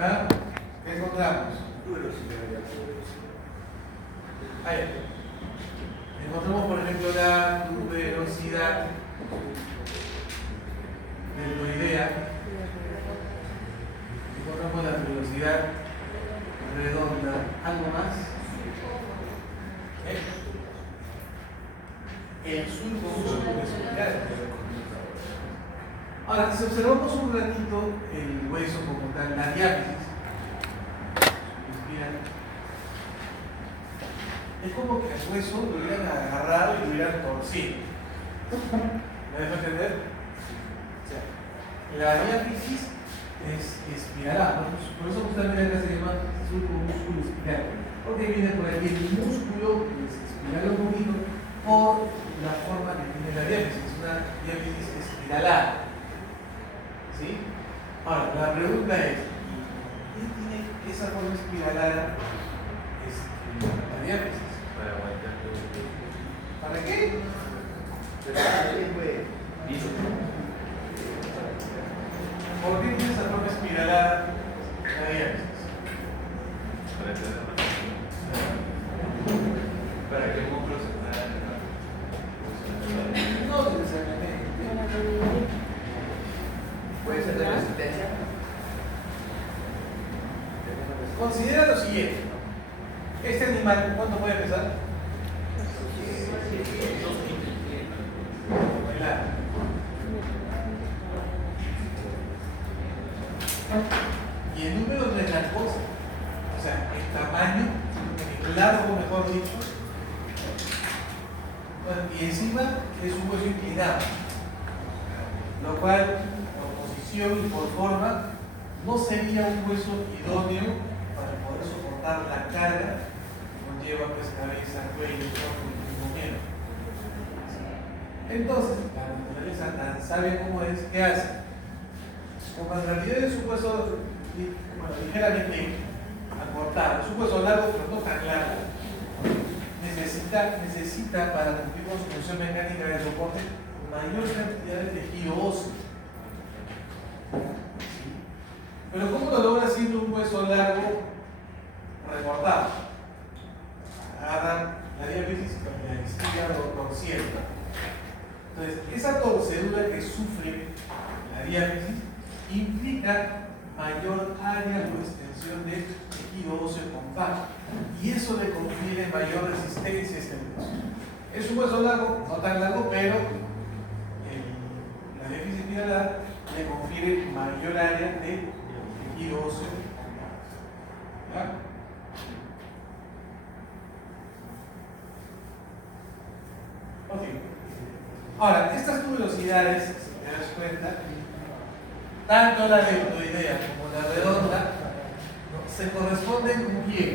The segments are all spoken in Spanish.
¿Ah? ¿Qué encontramos? Ahí. Encontramos, por ejemplo, la tuberosidad deltoidea. Encontramos la tuberosidad redonda. ¿Algo más? El surco musculoesquelético. Ahora, si observamos un ratito el hueso como tal, la diáfisis, es como que el hueso lo hubieran agarrado y lo hubieran torcido. ¿Me dejo entender? O sea, la diáfisis es espiralada, ¿no? Por eso justamente acá se llama surco músculo espiral, porque viene por aquí el músculo que se espirala un poquito por la forma que tiene la diáfisis, es una diáfisis espiralada. ¿Sí? Ahora, la pregunta es, ¿qué tiene esa forma espiralada? La diáfisis. Para aguantar todo. ¿Para qué? ¿Por qué tiene esa forma espiralada la diáfisis? Para hacer la rotación. Para que el músculo se pueda No necesariamente. ¿Puede ser de resistencia? Considera lo siguiente. Este animal, ¿cuánto puede pesar? Bailar. Y el número no es la cosa. O sea, el tamaño, el largo, mejor dicho. Bueno, y encima es un hueso inclinado. Lo cual, por posición y por forma, no sería un hueso idóneo para poder soportar la carga que conlleva pues cabeza, cuello, tronco y mismo miembro. Entonces, la naturaleza tan sabia como es, ¿qué hace? Como en realidad es un hueso ligeramente acortado, es un hueso largo pero no tan largo, necesita para cumplir con su función mecánica de soporte mayor cantidad de tejido óseo. ¿Sí? Pero ¿cómo lo logra siendo un hueso largo recortado? Agarran la diáfisis y la estiran o torciendo. Entonces, esa torcedura que sufre la diáfisis implica mayor área o extensión de tejido óseo compacto y eso le confiere mayor resistencia a este hueso. Es un hueso largo, no tan largo, pero la diáfisis espiralada le confiere mayor área de tejido óseo compacto. ¿Ya? Ok. Ahora, estas tuberosidades, si te das cuenta, tanto la deltoidea como la redonda, ¿no?, se corresponden con quién.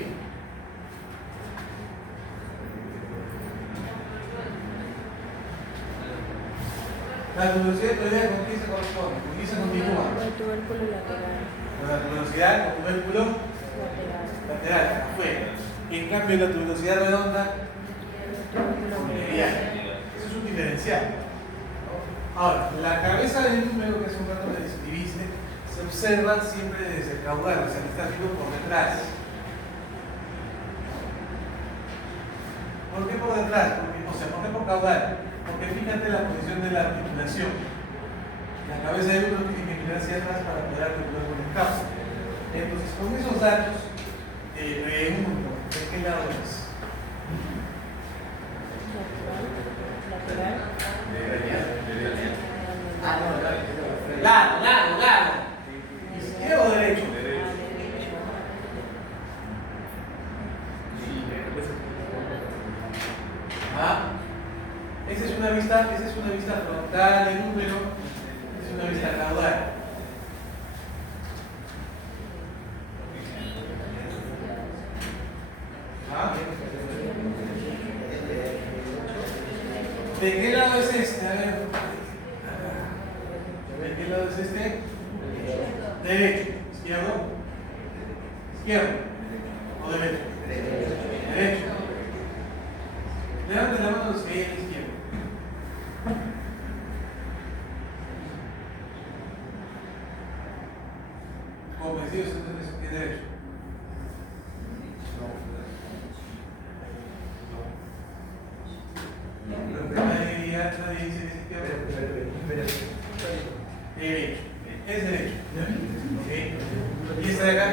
La tuberosidad deltoidea con quién se corresponde, con quién se continúa. El tubérculo lateral. Con la tuberosidad con tubérculo lateral, afuera. En cambio, la tuberosidad redonda con medial. Eso es un diferencial. Ahora, la cabeza del número que hace un rato me describiste se observa siempre desde el caudal, o sea, que está viendo por detrás. ¿Por qué por detrás? ¿Por qué por caudal? Porque fíjate la posición de la articulación. La cabeza del número tiene que mirar hacia atrás para poder articular con el cauce. Entonces, con esos datos, pregunto, ¿de qué lado es? Lateral. Lado. ¿Izquierdo o derecho? ¿Ah? Esa es una vista frontal de número, esa es una vista caudal. ¿Ah? ¿De qué lado es este? A ver. ¿De qué lado es este? Derecho. ¿Izquierdo? ¿Izquierdo? ¿O derecho? Derecho. Levanten la mano los que hay a la izquierda. convencidos entonces que es derecho. Nadie dice que derecho. Es derecho. ¿Okay? ¿Y esta de acá?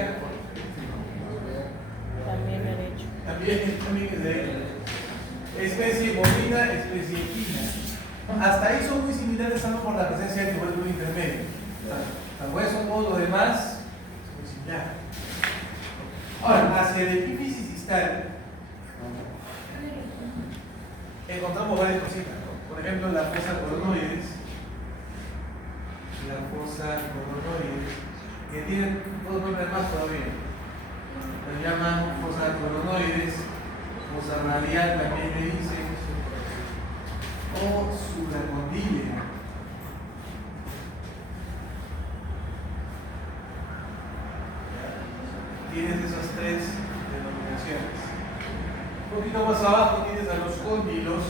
También derecho. También es derecho. Especie bovina, especie equina. Hasta ahí son muy similares, salvo por la presencia del tubérculo intermedio. Tal vez son todos los demás son muy similares. Ahora, hacia el epífisis distal encontramos varias cositas, ¿no? Por ejemplo, la fosa coronoides, que tiene dos nombres más todavía. Lo llaman fosa coronoides, fosa radial también le dicen, o supracondílea. Tienes esas tres denominaciones. Un poquito más abajo tienes a los cóndilos.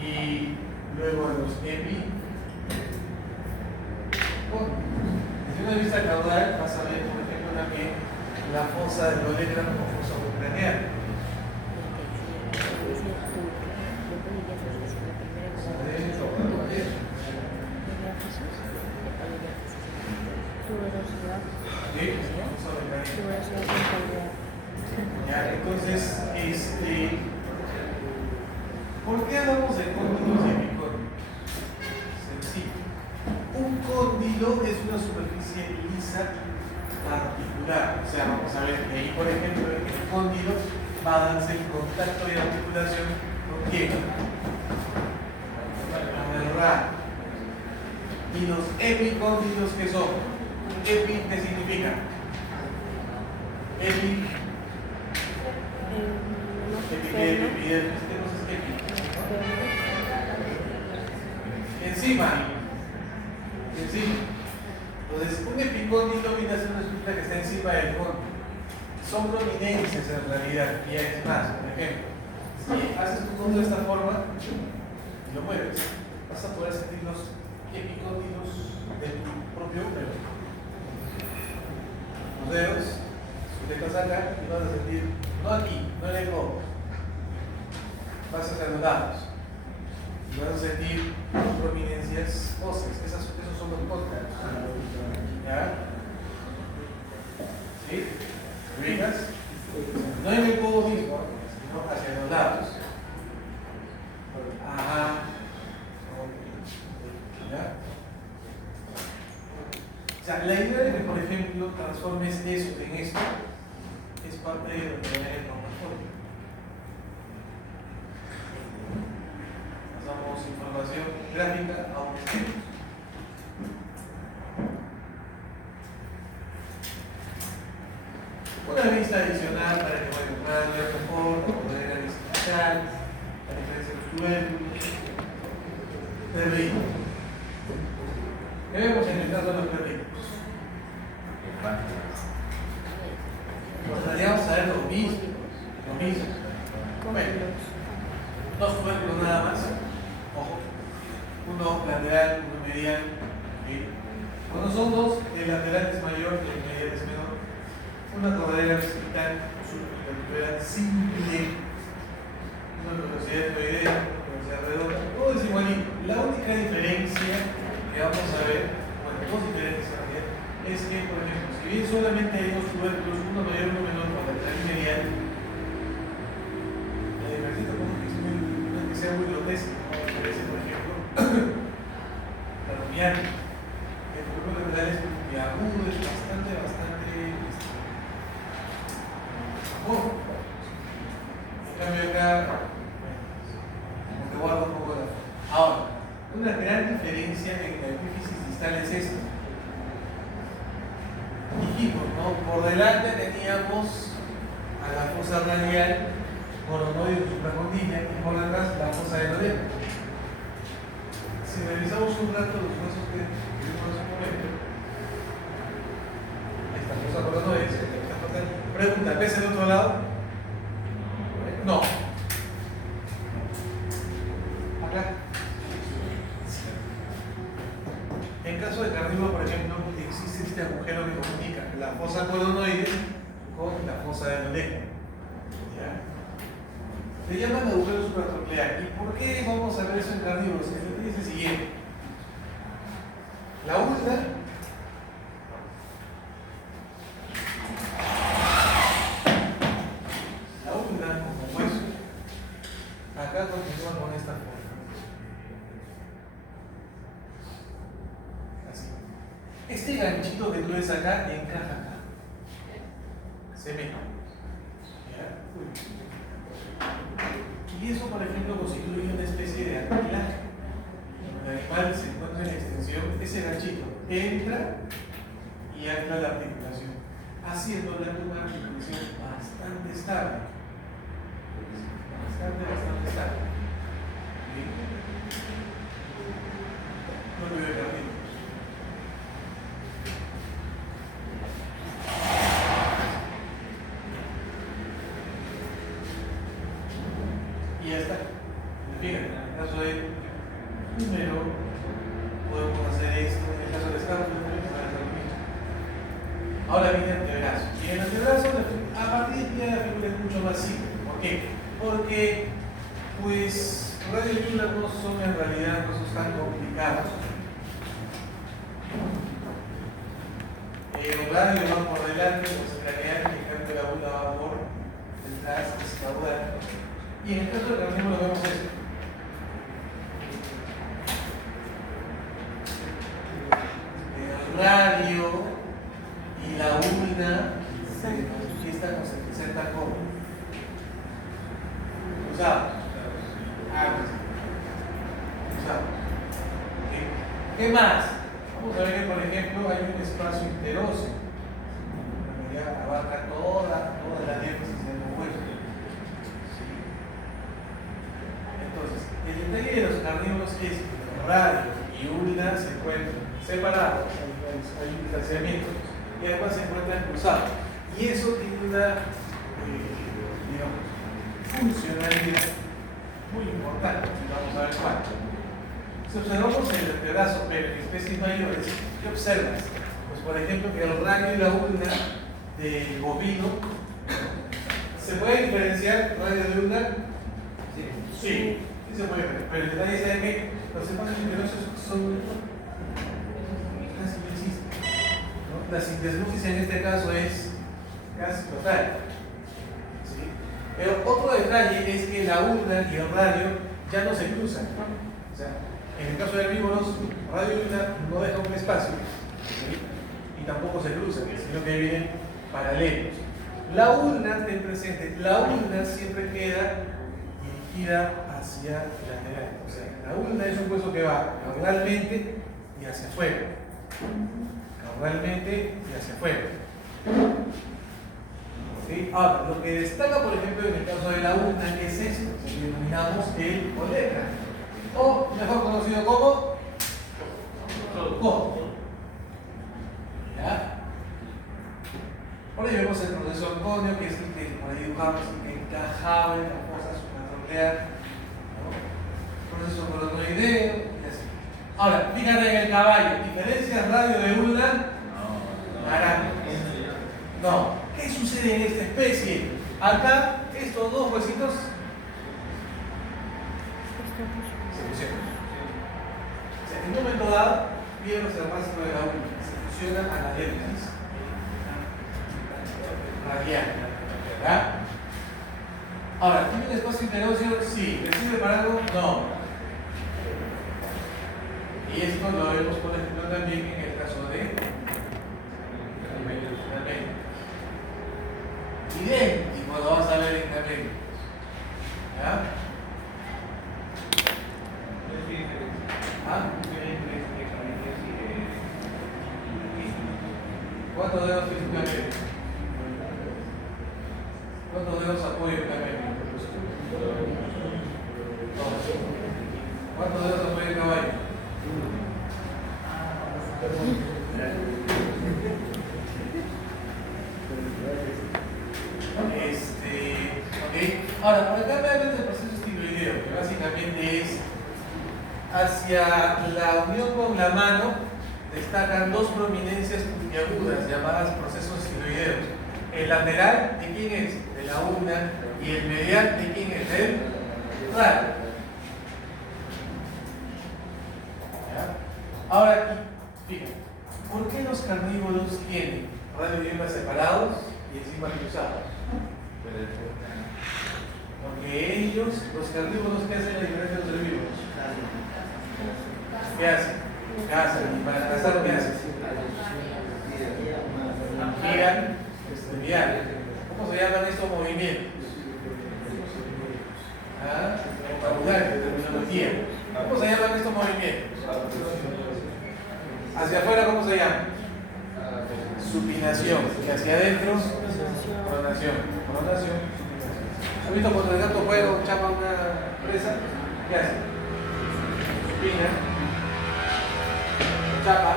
Y luego a los epi. Desde una vista caudal vas a ver, por ejemplo, también la fosa del dodegrano o fosa craneal. Ya, entonces, ¿por qué hablamos de cóndilos y epicóndilos? Sencillo. Un cóndilo es una superficie lisa articular. O sea, vamos a ver que ahí, por ejemplo, en el cóndilo va a darse el contacto y articulación con quién? Con el RA. ¿Y los epicóndilos qué son? Epi, ¿qué significa? Epi. Epidermis, ¿qué cosa es epi? Encima. Entonces, un epicóndilo viene a ser una estructura que está encima del cóndilo. Son prominencias en realidad, y es más, por ejemplo, si haces tu cóndilo de esta forma y lo mueves, vas a poder sentir los epicóndilos de tu propio útero. Los dedos, sujetas acá y vas a sentir, no aquí, no en el codo, vas a hacer los lados y vas a sentir prominencias óseas, esos son los cóndilos. ¿Ya? ¿Sí? ¿Te ubicas? No en el codo mismo, sino hacia los lados. Ajá. ¿Ya? O sea, la idea de que, por ejemplo, transformes eso en esto es parte de lo que va a el normatorio. Pasamos información gráfica a un ejemplo. Una vista adicional para que puedan ver mejor, para poder analizar la diferencia de los tubérculos. Perritos. ¿Qué vemos en el caso de los perritos? Nos daríamos a ver lo mismo. Bueno, dos tubérculos nada más. Ojo. Uno lateral, uno medial. ¿Sí? Cuando son dos, el lateral es mayor y el medial es menor. Una corredera vertical, superficial simple, una velocidad escoidea, una velocidad redonda, todo es igualito. La única diferencia que vamos a ver, bueno, dos diferencias en realidad, es que, por ejemplo, si bien solamente hay dos tubérculos, uno mayor y uno menor, para lateral y medial, la diferencia tampoco no es que sea muy grotesca, como parece, por ejemplo, la rumiana. El tubérculo lateral es muy agudo, es bastante en cambio acá, como que guardo un poco la... Ahora, una gran diferencia en la epífisis distal es esta. Dijimos, ¿no? Por delante teníamos a la fosa radial, coronoide o supracondílea, y por detrás la fosa del odema. Si revisamos un rato los huesos que vimos hace un momento, esta fosa coronoide, esta fosa... Pregunta, ¿ves el otro lado? No. Acá. caso de carnívoro, por ejemplo, existe este agujero que comunica la fosa colonoide con la fosa del olecno. Le llaman agujero supratronclear. ¿Y por qué vamos a ver eso en carnívoros? El detalle es el siguiente. La ulna como hueso, acá continúa con esta forma. Así. Este ganchito que tú ves acá encaja acá. Se mete. Y eso, por ejemplo, constituye una especie de anclaje. El animal se encuentra en extensión, ese ganchito entra y ancla la articulación, haciéndola una articulación bastante estable. Bastante estable. ¿Sí? No me veo carnívoro. Y ya está. Fíjate, en el caso de número, podemos hacer esto. En el caso de escápulo, también se va a hacer lo mismo. Ahora viene el antebrazo. Y en el antebrazo, a partir de la figura es mucho más simple. ¿Por qué? Porque, pues, radio y luna no son en realidad no son tan complicados. El radio va por delante, los craneales, en cambio la bunda va por detrás, es caudal. Y en el caso del carnívoro vemos esto. El radio y la ulna se manifiestan con cierta coma. Cruzado. Cruzado. ¿Qué más? Vamos a ver que, por ejemplo, hay un espacio interóseo. Que abarca toda la diástasis del hueso. Entonces, el detalle de los carnívoros es que radio y ulna se encuentran separados, hay un distanciamiento, y además se encuentran cruzados. Y eso tiene una funcionalidad muy importante, vamos a ver cuál. Si observamos el antebrazo, pero en especies mayores, ¿qué observas? Pues por ejemplo que el radio y la ulna del bovino, ¿se puede diferenciar radio de ulna? Sí, se puede ver, pero el detalle es que los espacios interóseos son casi no existen, ¿no? La sintesmosis en este caso es casi total. ¿Sí? Pero otro detalle es que la ulna y el radio ya no se cruzan. O sea, en el caso de herbívoros, radio y ulna no dejan un espacio, ¿sí? Y tampoco se cruzan, sino que vienen paralelos. La ulna, ten presente, la ulna siempre queda dirigida hacia el lateral. O sea, la ulna es un hueso que va caudalmente y hacia afuera. Caudalmente y hacia afuera. ¿Sí? Ahora, lo que destaca, por ejemplo, en el caso de la ulna es esto, que denominamos el olecrán, o mejor conocido como codo. ¿Ya? Por ahí vemos el proceso onconio, que es el que por ahí dibujamos, el que encajaba en la fosa supratronclear, ¿no? Proceso colonoideo y así. Ahora, fíjate en el caballo, ¿diferencias radio de ulna? Naranja. No. ¿Qué sucede en esta especie? Acá, estos dos huesitos se pusieron. O sea, en un momento dado, pierdes el rastro de la ulna, se fusiona a la diástasis radial. ¿Verdad? Ahora, ¿tiene un espacio interóseo? Sí. ¿Le sirve para algo? No. Y esto lo vemos, por ejemplo, también en el caso de idéntico lo vas a ver en también. ¿Ya? ¿Ah? ¿Cuántos dedos tiene un camello? ¿Cuántos dedos apoya el camello? Dos. ¿Cuántos dedos apoya el caballo? Okay. Ahora, por acá me hablan del proceso estiloideo, que básicamente es hacia la unión con la mano destacan dos prominencias puntiagudas llamadas procesos tiroideos. El lateral, ¿de quién es? De la una. Y el medial, ¿de quién es? Del radio. Ahora aquí, fíjate, ¿por qué los carnívoros tienen radio y hembra separados y encima cruzados? Porque ellos, los carnívoros, ¿qué hacen la diferencia de los herbívoros? ¿Qué hacen? Cazan. ¿Y para cazar qué hacen? Amplían, estudian. ¿Cómo se llaman estos movimientos? Vocabulario, terminología. ¿Cómo se llaman estos movimientos? Hacia afuera, ¿cómo se llama? Supinación. Y hacia adentro, pronación. Pronación, supinación. ¿Has visto cuando el gato fuego chapa una presa? ¿Qué hace? Supina, chapa,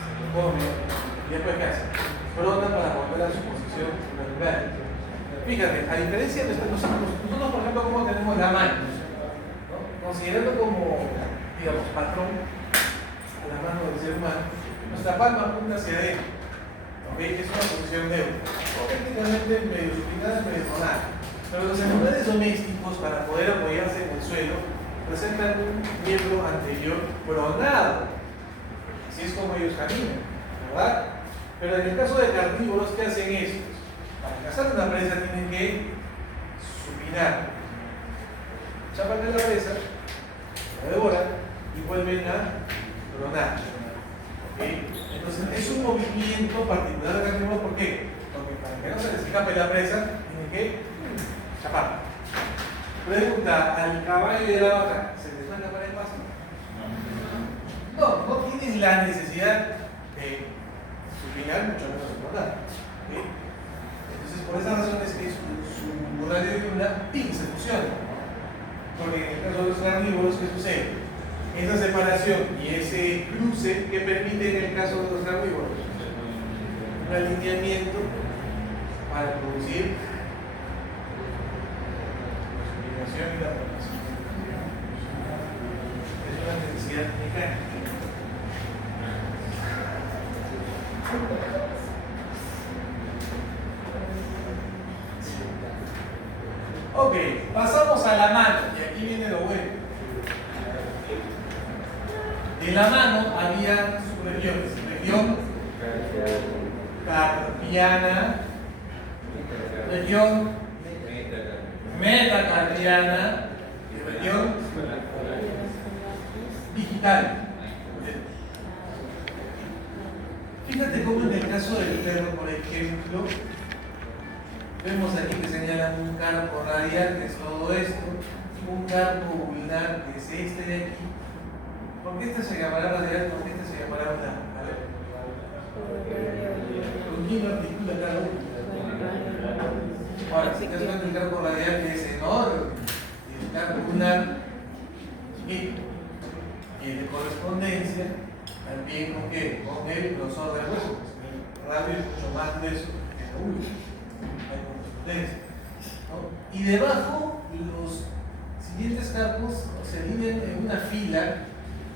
se lo come, y después ¿qué hace? Prona para volver a su posición natural. Fíjate, a diferencia de nosotros, por ejemplo, ¿cómo tenemos la mano? ¿No? Considerando como, digamos, patrón a la mano del ser humano, nuestra palma apunta hacia adentro. ¿Okay? Es una posición neutra. Técnicamente medio supinada, medio pronada. Pero los animales domésticos, para poder apoyarse en el suelo, presentan un miembro anterior pronado. Así es como ellos caminan, ¿verdad? Pero en el caso de carnívoros, ¿qué hacen estos? Para cazar una presa tienen que supinar. Chapan a la presa, la devoran y vuelven a pronar. ¿Okay? Entonces es un movimiento particular de carnívoros. ¿Por qué? Porque para que no se les escape la presa, tienen que chapar. Pregunta, ¿al caballo y a la vaca se les va a escapar el paso? No, no tienen la necesidad de supinar, mucho menos de pronar. ¿Okay? Entonces, por esa razón es que su radio de una pin se fusiona. Porque en el caso de los carnívoros, ¿qué sucede? Esa separación y ese cruce que permite en el caso de los carnívoros un alineamiento para producir la supinación y la pronación. Es una necesidad mecánica. Ok, pasamos a la mano, y aquí viene lo bueno. De la mano había subregiones: región carpiana, región metacarpiana y región digital. Fíjate cómo en el caso del perro, por ejemplo, vemos aquí que señalan un carpo radial, que es todo esto, un carpo ulnar, que es este de aquí. ¿Por qué este se llamará radial? ¿Por qué este se llamará ulnar? A ver. ¿Con quién lo articula cada uno? Ahora, si te das cuenta, el carpo radial que es enorme, y el carpo ulnar chiquito, y de correspondencia también con qué? Con el grosor del hueso. El radio es mucho más grueso que el último. Hay correspondencia, ¿no? Y debajo, los siguientes carpos se alinean en una fila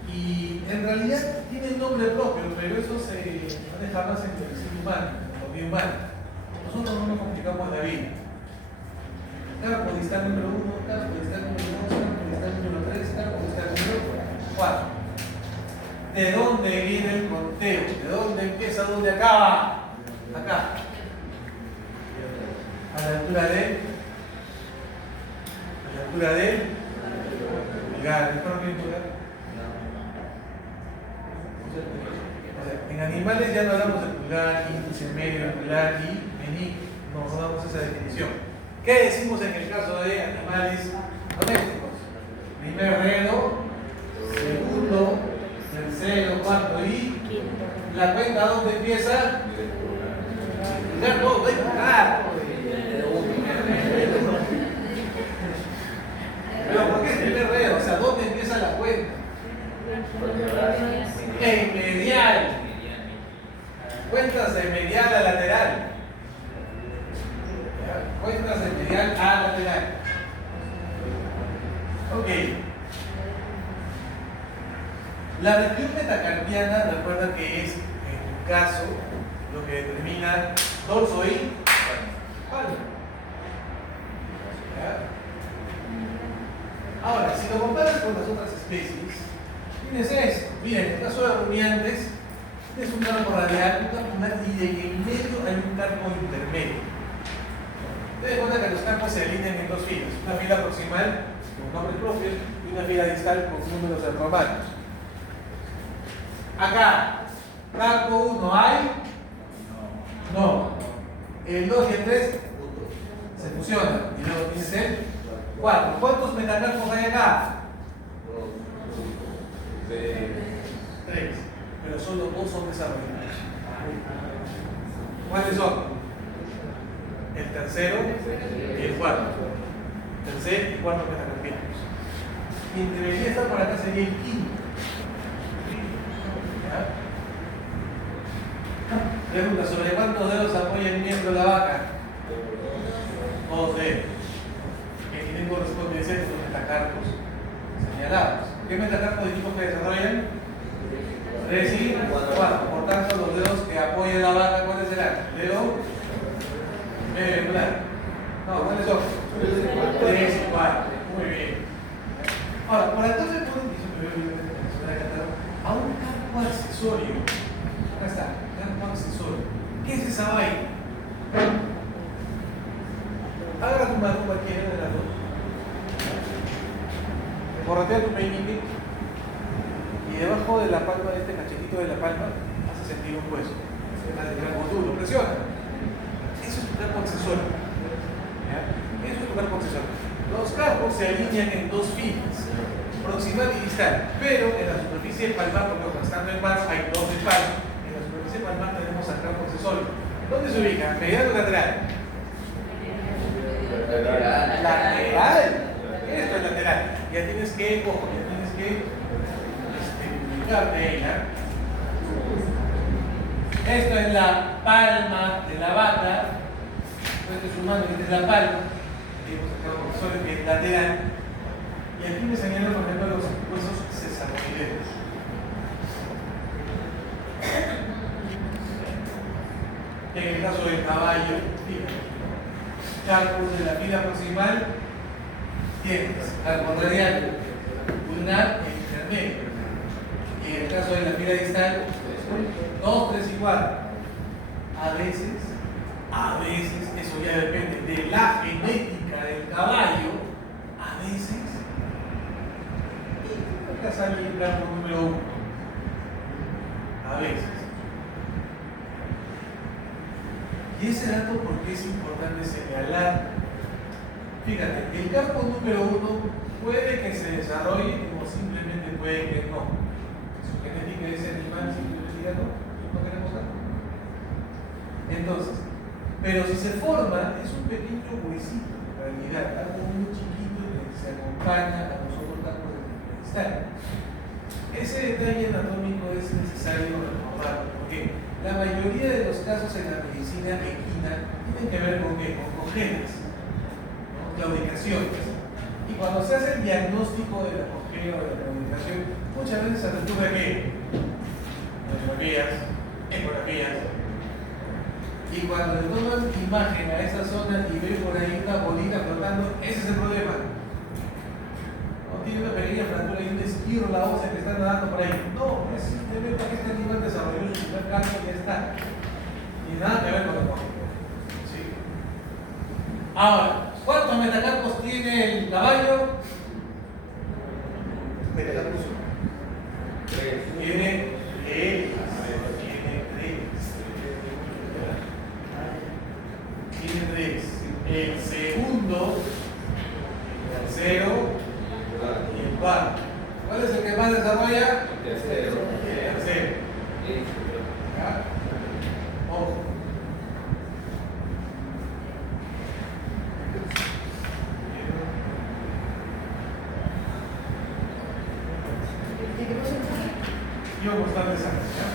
y en realidad tienen nombre propio, pero eso se maneja más en el ser humano, en la vida humana. Nosotros no nos complicamos la vida. Carpo distal número 1, carpo distal número 2, carpo distal número 3, carpo distal número 4. ¿De dónde viene el conteo? ¿De dónde empieza? ¿Dónde acaba? Acá. A la altura de pulgar. ¿Está bien pulgar? O sea, en animales ya no hablamos de pulgar, índice, medio, pulgar y meñique. No damos esa definición. ¿Qué decimos en el caso de animales domésticos? Primer dedo, segundo, tercero, cuarto y la cuenta, ¿dónde empieza? Ya no, de pulgar. Pero ¿por qué el primer dedo? O sea, ¿dónde empieza la cuenta? En medial. Cuentas de medial a lateral. Cuentas de medial a lateral. Ok. La región metacarpiana, recuerda que es, en tu caso, lo que determina dorso y palma. ¿Ya? Ahora, si lo comparas con las otras especies, tienes esto. Mira, en el caso de rumiantes, tienes un carpo radial, un carpo lunar, y en medio hay un carpo intermedio. Te das cuenta que los carpos se alinean en dos filas: una fila proximal con nombres propios y una fila distal con números de romanos. Acá, carpo 1 hay. No. El 2 y el 3 se fusionan. Y luego tienes el 4. ¿Cuántos metacarpos hay acá? 3. Pero solo 2 son desarrollados. ¿Cuáles son? El tercero y el cuarto. Tercer y cuarto metacarpianos. Quien debería estar por acá sería el quinto. Pregunta: ¿sobre cuántos dedos apoya el miembro de la vaca? 2 dedos. Que tienen correspondencia con los metacarpos señalados. ¿Qué metacarpos dijimos que desarrollan? 3 y 4. Por tanto, los dedos que apoyan la vaca, ¿cuáles serán? Dedo medio angular. No, ¿cuáles son? 3 y 4. Muy bien. Ahora, por acá se puede a un campo accesorio. Acá está, campo accesorio. ¿Qué es esa vaina? Agarra tu mano cualquiera de las dos. Borratea tu meñique y debajo de la palma de este cachetito de la palma hace sentir un hueso. Lo presiona. Eso es tu campo accesorio. ¿Ya? Eso es tu campo accesorio. Los carpos se alinean en dos filas, proximal y distal, pero en la superficie palmar, porque estando en más hay dos de palma, en la superficie palmar tenemos al campo accesorio. ¿Dónde se ubica? ¿Mediano o lateral? Lateral. Esto es lateral. Ya tienes que, ojo, ya tienes que ubicarte ella. Esto es la palma de la vaca. Esto es su mano, esta es la palma. Tenemos acá un accesorio que es lateral. Y aquí me señalan, por ejemplo, los huesos sesamoideos. En el caso del caballo, carpos de la fila proximal, tienes carpo radial, ulnar e intermedio. Y en el caso de la fila distal, 2, 3 y 4. A veces, eso ya depende de la genética del caballo, a veces, y acá sale el carpo número 1. A veces. Y ese dato, ¿por qué es importante señalar? Fíjate, el carpo número 1 puede que se desarrolle como simplemente puede que no. Su genética es animal, simplemente no queremos nada. Entonces, pero si se forma, es un pequeño huesito, en realidad, algo muy chiquito que se acompaña a los otros carpos del cristal. Ese detalle anatómico es necesario recordarlo, porque la mayoría de los casos en la medicina equina tienen que ver con qué? Con cogenes, ¿no? Claudicaciones. Y cuando se hace el diagnóstico de la cojera o de la claudicación, muchas veces se recurre a qué? Ecografías. Y cuando le toman imagen a esa zona y ven por ahí una bolita flotando, ese es el problema. No tiene una pequeña fractura y un esquirro la ósea que está nadando por ahí. No, es simplemente que este animal desarrolló su primer carpo y ya está. Y nada que ver con el código. ¿Sí? Ahora, ¿cuántos metacarpos tiene el caballo? Metacarpos. Tiene 3. Tiene 3. El segundo, el tercero y el cuarto. ¿Cuál es el que más desarrolla? El tercero. ¿Ya? Ojo. Yo voy a estar pensando, ¿ya?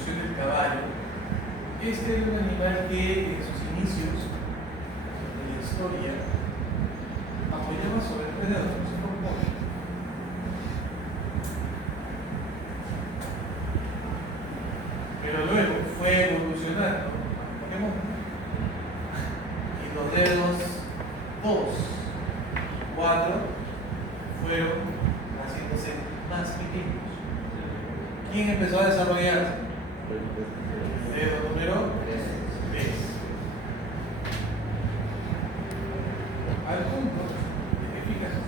evolución del caballo, este era un animal que en sus inicios de la historia apoyaba sobre el predador, no se propone. Pero luego fue evolucionando a Pokémon. Y los dedos 2, 4 fueron haciéndose más pequeños. ¿Quién empezó a desarrollarse? El dedo número 3. Al punto de que, fíjate,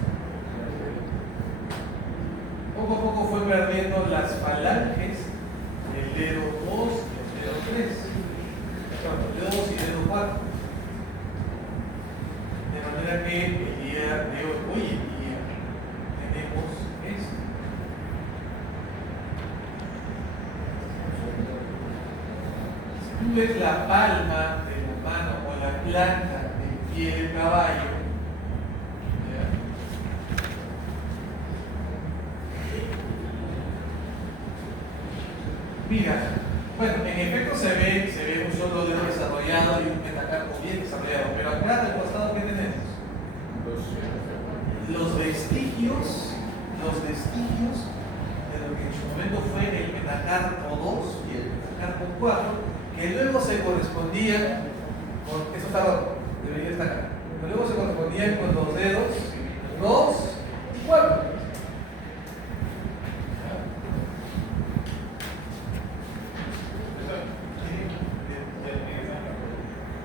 poco a poco fue perdiendo las falanges del dedo 2 y el dedo 3. Perdón, el dedo 2 y el dedo 4. De manera que el día de hoy en día tenemos esto. Si tú ves la palma de la mano o la planta del pie del caballo, ¿ya? Mira, bueno, en efecto se ve un solo dedo desarrollado y un metacarpo bien desarrollado, pero acá al costado, ¿qué tenemos? Los vestigios de lo que en su momento fue el metacarpo 2 y el metacarpo 4, que luego se correspondían con, eso estaba, debería estar acá, que luego se correspondían con los dedos 2 y 4.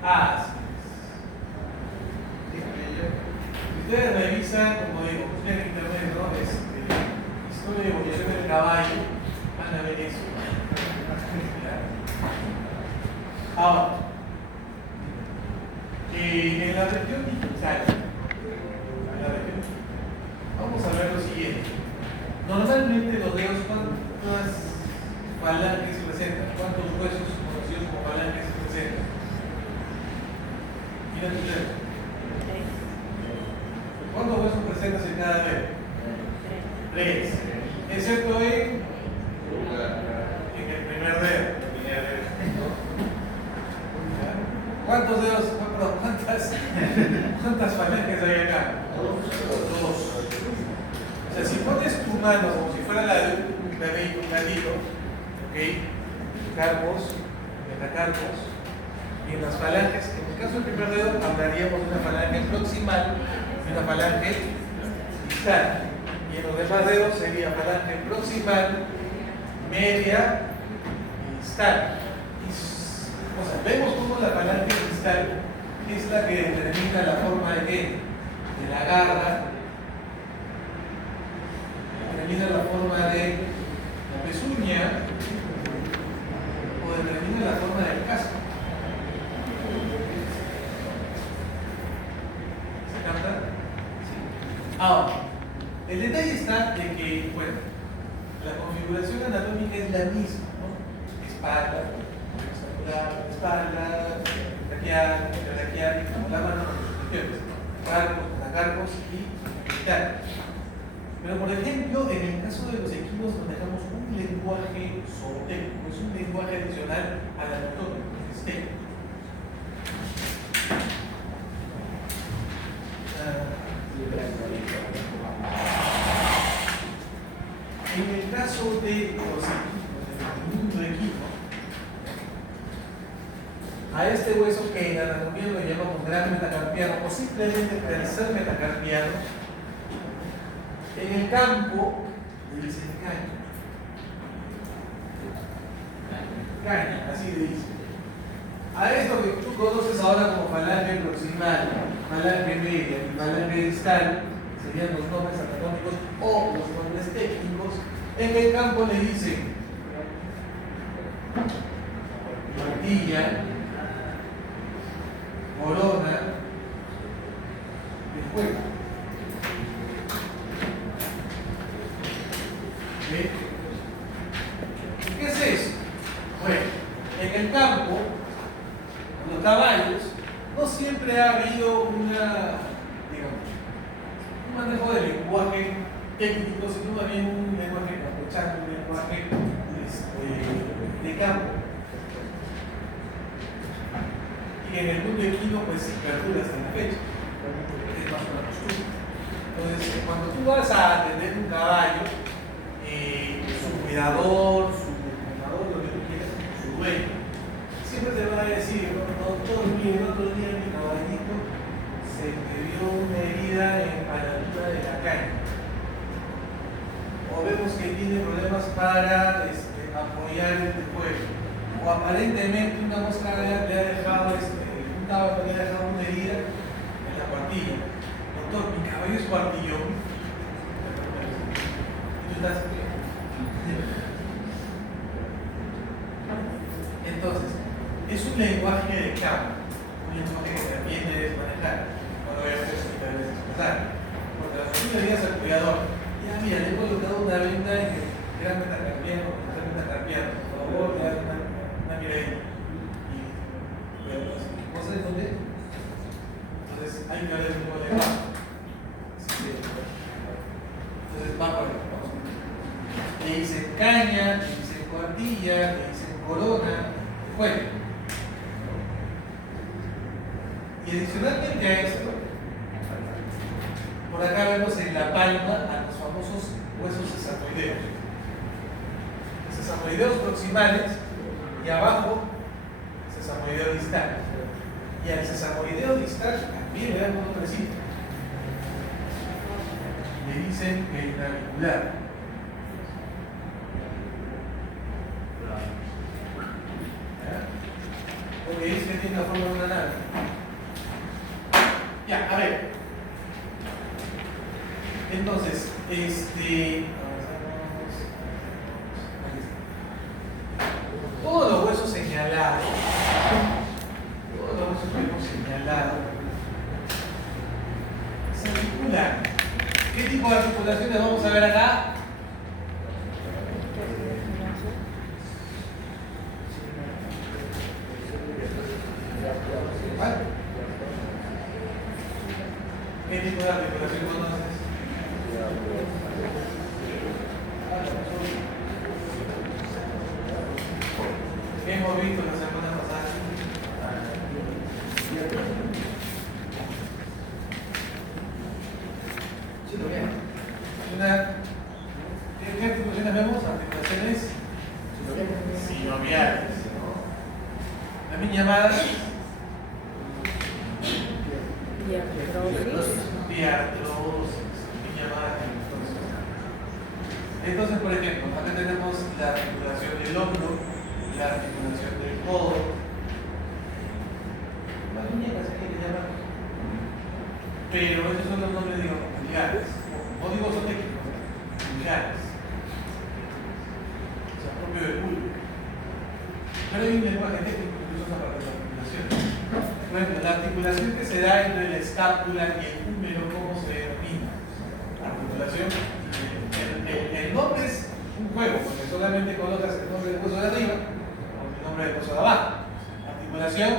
Así es. Si ustedes revisan, como digo, buscan en internet, ¿no? Historia de evolución del caballo, van a ver eso. Ahora, en la región digital, vamos a ver lo siguiente. Normalmente los dedos, ¿cuántas falanges presentan? ¿Cuántos huesos conocidos como falanges presentan? Mira tu dedo. ¿Cuántos huesos presentas en cada dedo? 3. Excepto en el primer dedo. ¿Cuántos dedos? ¿Cuántas falanges hay acá? 2. O sea, si pones tu mano como si fuera la de un gatito, ¿ok? Carpos, metacarpos, y en las falanges, en el caso del primer dedo, hablaríamos de una falange proximal y una falange distal. Y en los demás dedos sería falange proximal, media y distal. O sea, vemos cómo la falange distal es la que determina la forma de qué? De la garra, determina la forma de la pezuña o determina la forma del casco. ¿Se capta? Sí. Ahora, el detalle está de que, bueno, la configuración anatómica es la misma, ¿no? Espalda, espalda, braquial, como la mano, carpos, metacarpos y genital. Pero por ejemplo, en el caso de los equinos manejamos un lenguaje zootécnico, es un lenguaje adicional al anatómico, es técnico. En el caso de los equinos, del mundo equino, a este hueso que en anatomía lo llamamos gran metacarpiano o simplemente tercer metacarpiano, en el campo le dicen caña, así le dicen. A esto que tú conoces ahora como falange proximal, falange media y falange distal, serían los nombres anatómicos o los nombres técnicos, en el campo le dicen martilla, corona, escuela. ¿Sí? ¿Qué es eso? Bueno, en el campo, con los caballos, no siempre ha habido un manejo de lenguaje técnico, sino más bien un lenguaje campechano, un lenguaje de campo. Y en el mundo equino pues sí perdura hasta la fecha. Es más una costumbre. Entonces, cuando tú vas a atender un caballo, su cuidador, su entrenador, lo que tú quieras, su dueño, siempre te va a decir, doctor, mire, el otro día mi caballito se me dio una herida en la altura de la caña. O vemos que tiene problemas para apoyar el cuello. O aparentemente una mosca le ha dejado, un caballo le ha dejado una herida en la cuartilla. Doctor, mi caballo es cuartillón. Y tú estás. Entonces, es un lenguaje de campo, un lenguaje que también debes manejar cuando veas eso y debes expresar. Porque las familias días al cuidador, ya mira, le he colocado una venda en el gran metacarpiano, por favor, le das una miradita. Y ¿no sabes dónde? Entonces, hay que hablar de un nuevo lenguaje. Entonces, va por ahí, vamos. Le dicen caña, le dicen cuartilla, le dicen corona, juego. Y adicionalmente a esto, por acá vemos en la palma a los famosos huesos sesamoideos. Sesamoideos proximales y abajo sesamoideo distal. Y al sesamoideo distal también le damos otro sitio. Le dicen el clavicular. Porque dice que tiene la forma de una nave. Ya, a ver. Entonces, todos los huesos señalados, se articulan. ¿Qué tipo de articulaciones vamos a ver acá? ¿Vale? ¿Qué tipo de articulación conoces? ¿Qué hemos visto la semana pasada? ¿Qué articulaciones vemos? Articulaciones sinoviales, ¿no? También llamadas diartrosis, entonces, por ejemplo, acá tenemos la articulación del hombro, la articulación del codo, las muñecas aquí le llaman, pero esos son los nombres, digamos, vulgares, no digo zootécnicos, vulgares, o sea, propio del vulgo. Pero hay un lenguaje técnico que usa para las articulaciones. Por ejemplo, la articulación que se da entre la escápula y el húmero, ¿cómo se denomina? Articulación. El nombre es un juego, porque solamente colocas el nombre del hueso de arriba o el nombre del hueso de abajo. Articulación,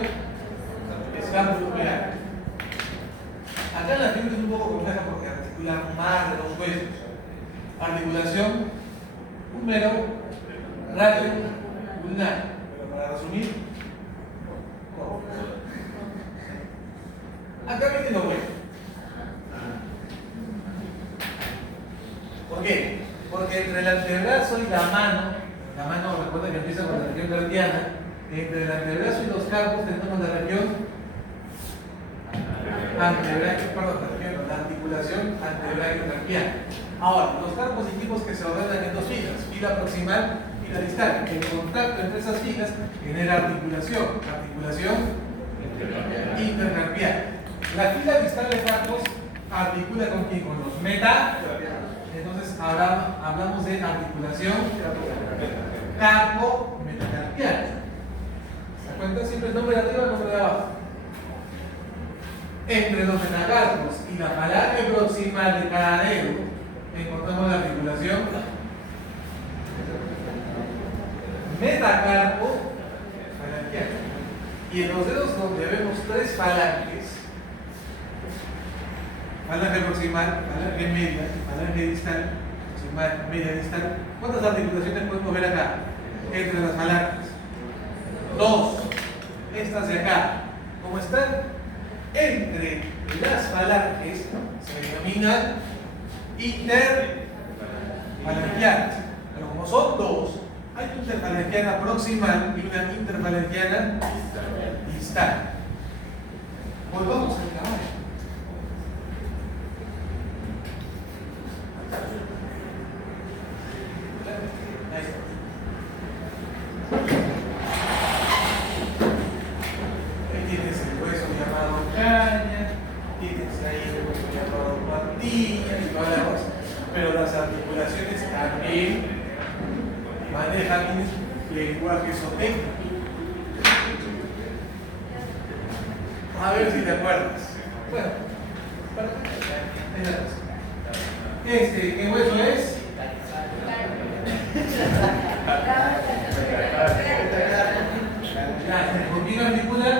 escápula húmero. Acá la figura es un poco compleja porque articula más de dos huesos. Articulación, húmero, radio, ulnar. Pero para resumir, acá viene lo bueno. ¿Por qué? Porque entre el antebrazo y la mano recuerda que empieza con la región carpiana, entre el antebrazo y los carpos tenemos la región la articulación antebracho-carpiana. Ahora, los carpos dijimos que se ordenan en dos filas, fila proximal y fila distal. El contacto entre esas filas genera articulación intercarpiana. La fila distal de carpos articula con quién? Con los metacarpianos. Entonces hablamos de articulación carpo-metacarpiana. ¿Se cuenta siempre el nombre de arriba y el nombre de abajo? Entre los metacarpos y la falange proximal de cada dedo encontramos la articulación metacarpo-falangiana. Y en los dedos donde vemos tres falanges, falange proximal, falange media, falange distal, proximal, media, distal, ¿cuántas articulaciones podemos ver acá? entre las falanges. 2. Estas de acá, como están entre las falanges, se denominan interfalangianas. Pero como son dos, hay una interfalangiana proximal y una interfalangiana distal. Volvamos al caballo. Ahí está. Ahí tienes el hueso llamado caña, tienes ahí el hueso llamado patilla y toda la cosa. Pero las articulaciones también manejan lenguaje zootécnico. A ver si te acuerdas. Bueno, ¿qué hueso es? ¿Con quién articula?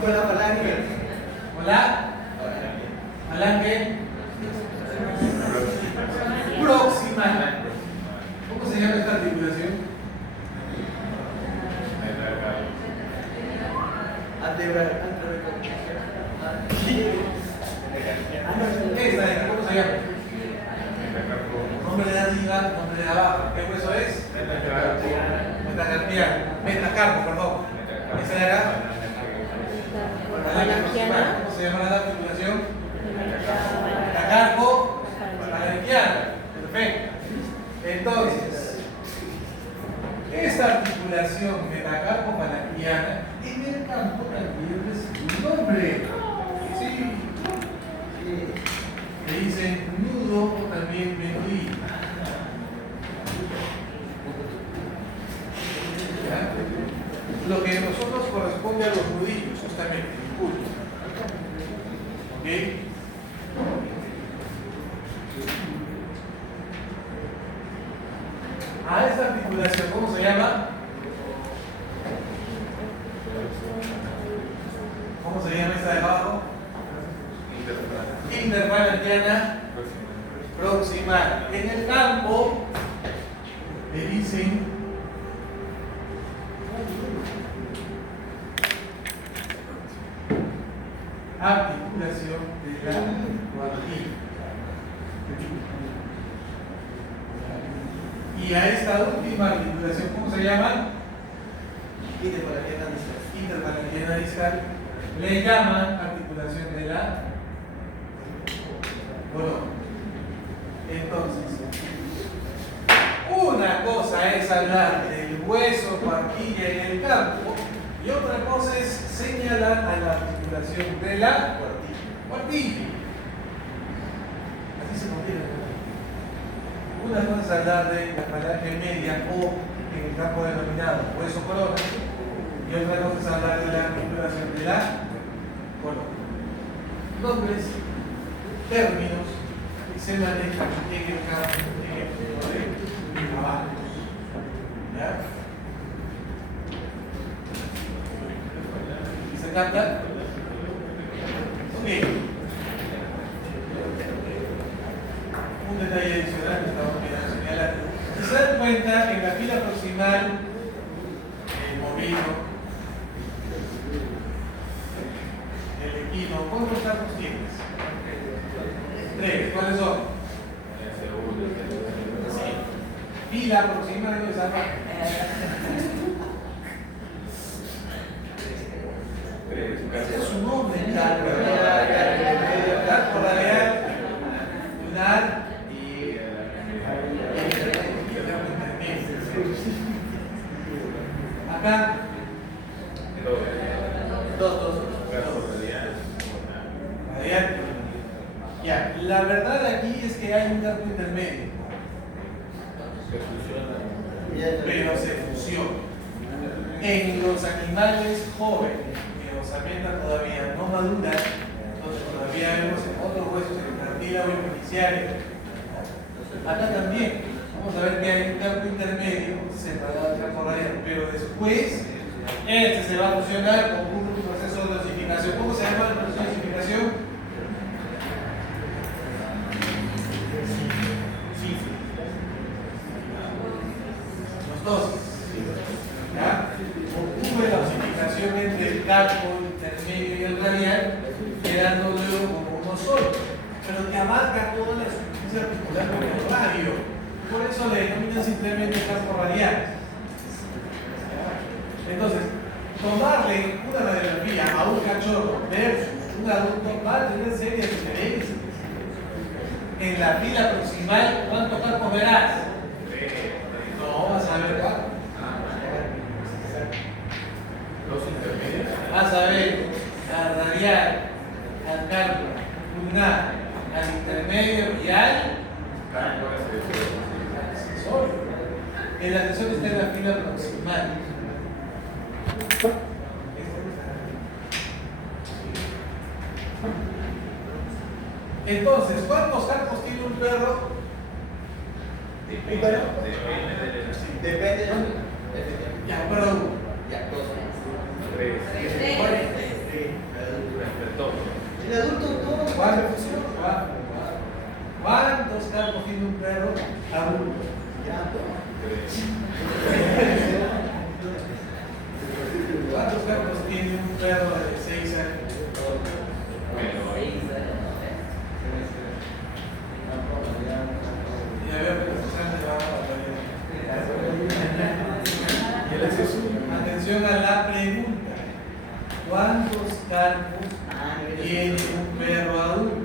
Con la falange. ¿Con la? Falange proximal. ¿Cómo se llama esta articulación? Esta de aquí, ¿cómo se llama? Nombre de arriba, nombre de abajo. ¿Qué hueso es? Metacarpiano. Metacarpo, perdón. Esa era Falangiana. ¿cómo se llama la articulación? Metacarpo falangiana. Perfecto. Entonces, esta articulación metacarpo falangiana en el campo también recibe un nombre. Sí. Le dicen nudo o también menudillo. ¿Ya? Lo que a nosotros corresponde a los nudillos, justamente, el culto. ¿Ok? A esta articulación, ¿cómo se llama? ¿Cómo se llama esta de abajo? Interfalangiana proximal. En el campo le dicen articulación de la cuartilla. Y a esta última articulación, ¿cómo se llama? Interfalangiana discal. Le llaman articulación de la columna. Entonces, una cosa es hablar del hueso, cuartilla en el campo, y otra cosa es señalar a la articulación de la cuartilla. Así se contiene. Una cosa es hablar de la falange media o en el campo denominado hueso corona, y otra cosa es hablar de la articulación de la columna. Nombres, términos que se manejan en el campo de trabajo. ¿Ya? ¿Se capta? Ok. Un detalle adicional que estamos queriendo señalar. Si se dan cuenta, en la fila proximal, el bovino, el equino, ¿cuántos campos tienes? 3. ¿Cuáles son? Sí. Fila proximal, ¿no llama? Ese es su nombre. Carpo radial, lunar y acá. Dos. Radial. Ya, la verdad aquí es que hay un campo intermedio. Pero se fusiona. En los animales jóvenes, que los ambientan todavía no maduran, entonces todavía vemos en otros huesos, en el cartílago iniciario. Acá también, vamos a ver que hay un campo intermedio separado del campo radial, pero después este se va a fusionar con un proceso de dosificación. ¿Cómo se llama el proceso de dosificación? 12. ¿Ya? Obtuve la osificación entre el carpo intermedio y el radial, quedando luego como uno solo, pero que abarca toda la superficie articular con el radio. Por eso le denominan simplemente campo radial. Entonces, tomarle una radiografía a un cachorro versus un adulto va a tener serias diferencias. En la fila proximal, ¿cuántos carpos verás? No, vas a ver cuánto. Los intermedios. Vas a ver al radial, al carpo lunar, al intermedio y al accesorio. El accesorio está en la fila proximal. Entonces, ¿cuántos carpos tiene un perro? Depende Depende. Ya, perdón. Ya, dos. de todo. El adulto todo. ¿Cuántos carpos tiene un perro adulto? ¿Cuántos carpos tiene un perro de 6 años? Ya veo que los grandes van a batallar. Atención a la pregunta. ¿Cuántos carpos tiene un perro adulto?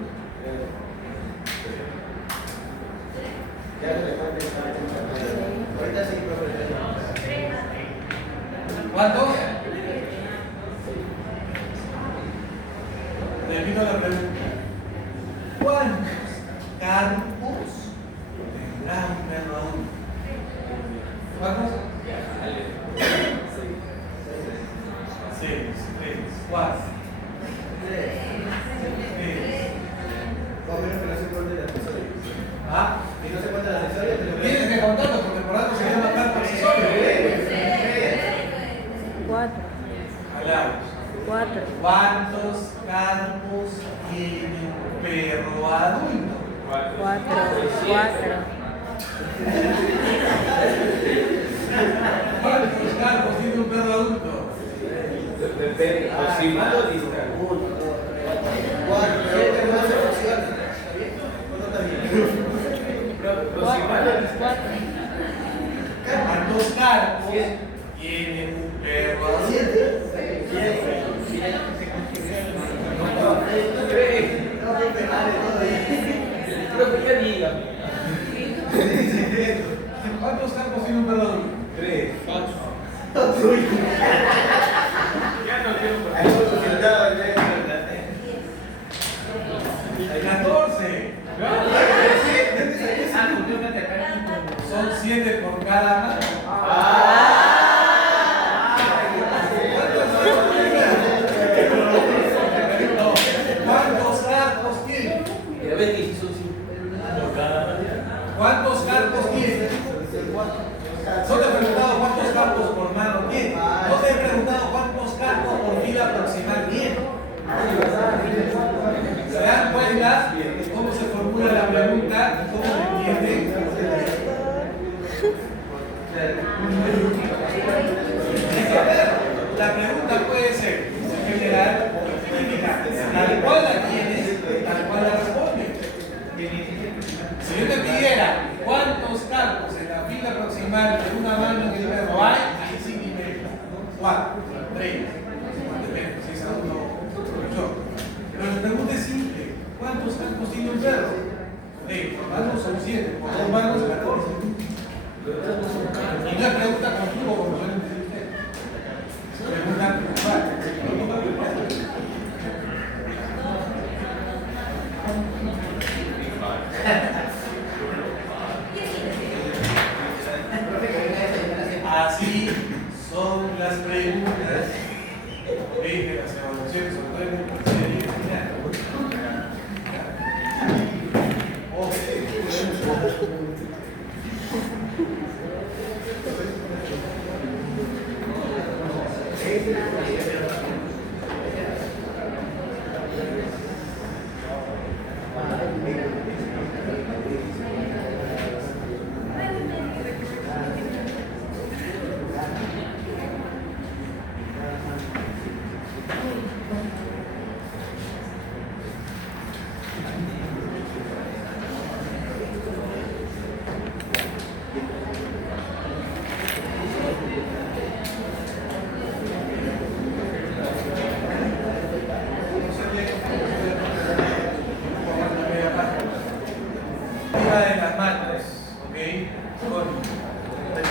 Ahorita sí, ¿Cuántos? Repito la pregunta. ¿Cuántos carpos tendrá un perro adulto? ¿Cuántos? 6, 3, 4. ¿Ah? Y no se cuenta la accesoria, pero Tienes que contarlo porque por algo se llama carpo accesorio. 4. Hablamos. 4. ¿Cuántos carpos tiene un perro adulto? 4. ¿Cuántos carpos tiene un perro adulto? ¿Proximal o distal? 4, 7, más opciones. ¿Cuánto también? ¿Proximal o distal? ¿Cuántos carpos tiene un perro adulto? ¿Cuántos carpos tiene un perro adulto? 3. Ya no quiero por 14. Son 7 por cada mano. ¿Cuántos carpos tiene? ¿Cuántos carpos tiene? No te he preguntado cuántos carpos por mano tiene. No te he preguntado cuántos carpos por fila proximal tiene. ¿Se dan cuenta de cómo se formula la pregunta y cómo se entiende? La pregunta puede ser general o específica. Tal cual la tienes, tal cual la respondes. Si yo te pidiera cuántos carpos en la fila proximal de una mano en el perro hay, ahí sí dime 4, 3, depende, si es uno o yo. Pero la pregunta es simple: ¿cuántos carpos tiene un perro? Por manos son 7, por 2 manos 14. Y no es pregunta con flujo como suelen decir ustedes. Es pregunta puntual. Así son las preguntas de las evaluaciones, sobre todo en el tercer y el final.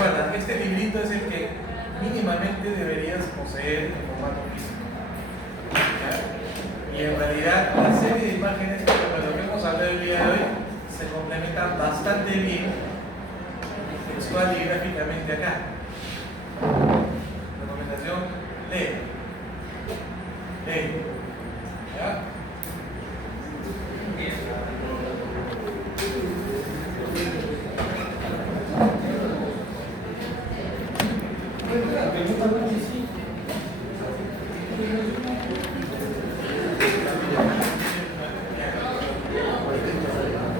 recuerda, este librito es el que mínimamente deberías poseer en formato físico. ¿Ya? Y en realidad la serie de imágenes que lo que hemos hablado el día de hoy se complementan bastante bien textual y gráficamente acá. Recomendación, lee. Lee. ¿Ya?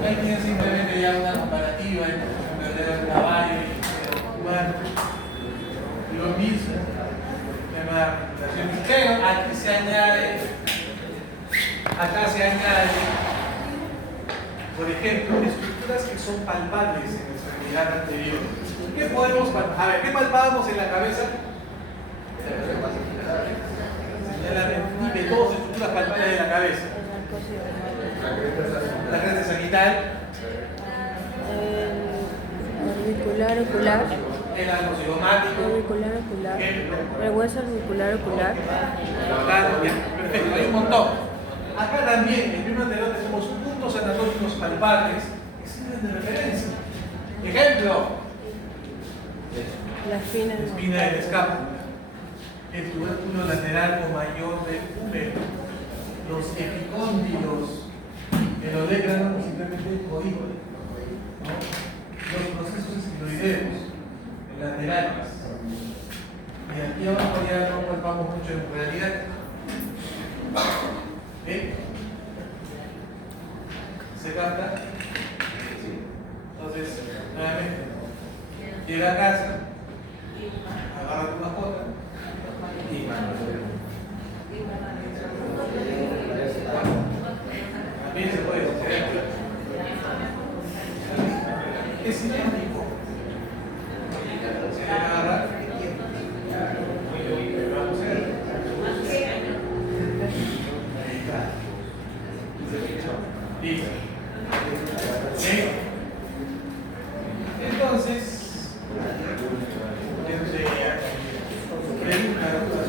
Ahí tiene simplemente ya una comparativa entre el caballo y el humano. Lo mismo. Tema pero aquí se añade, acá se añade, por ejemplo, estructuras que son palpables en nuestra unidad anterior. ¿Qué podemos palpar? A ver, ¿qué palpábamos en la cabeza? Dime dos estructuras palpables de la cabeza. La cresta sagital. Orbicular ocular. El arco cigomático. Orbicular ocular. El hueso orbicular ocular. Perfecto, hay un montón. Acá también, en primer anterior tenemos puntos anatómicos palpables que sirven de referencia. Ejemplo, La espina del escápulo, el tubérculo lateral o mayor del húmero, los epicóndilos, el olecrano simplemente jodido, ¿no? Los procesos escleroideos, laterales. Y aquí abajo ya no palpamos mucho en realidad. ¿Sí? ¿Se capta? Entonces, nuevamente, llega a casa, agarra tu mascota y también se puede hacer. Es idéntico. Se agarra vamos a ver. Listo. ¿Sí? Entonces, pregunta.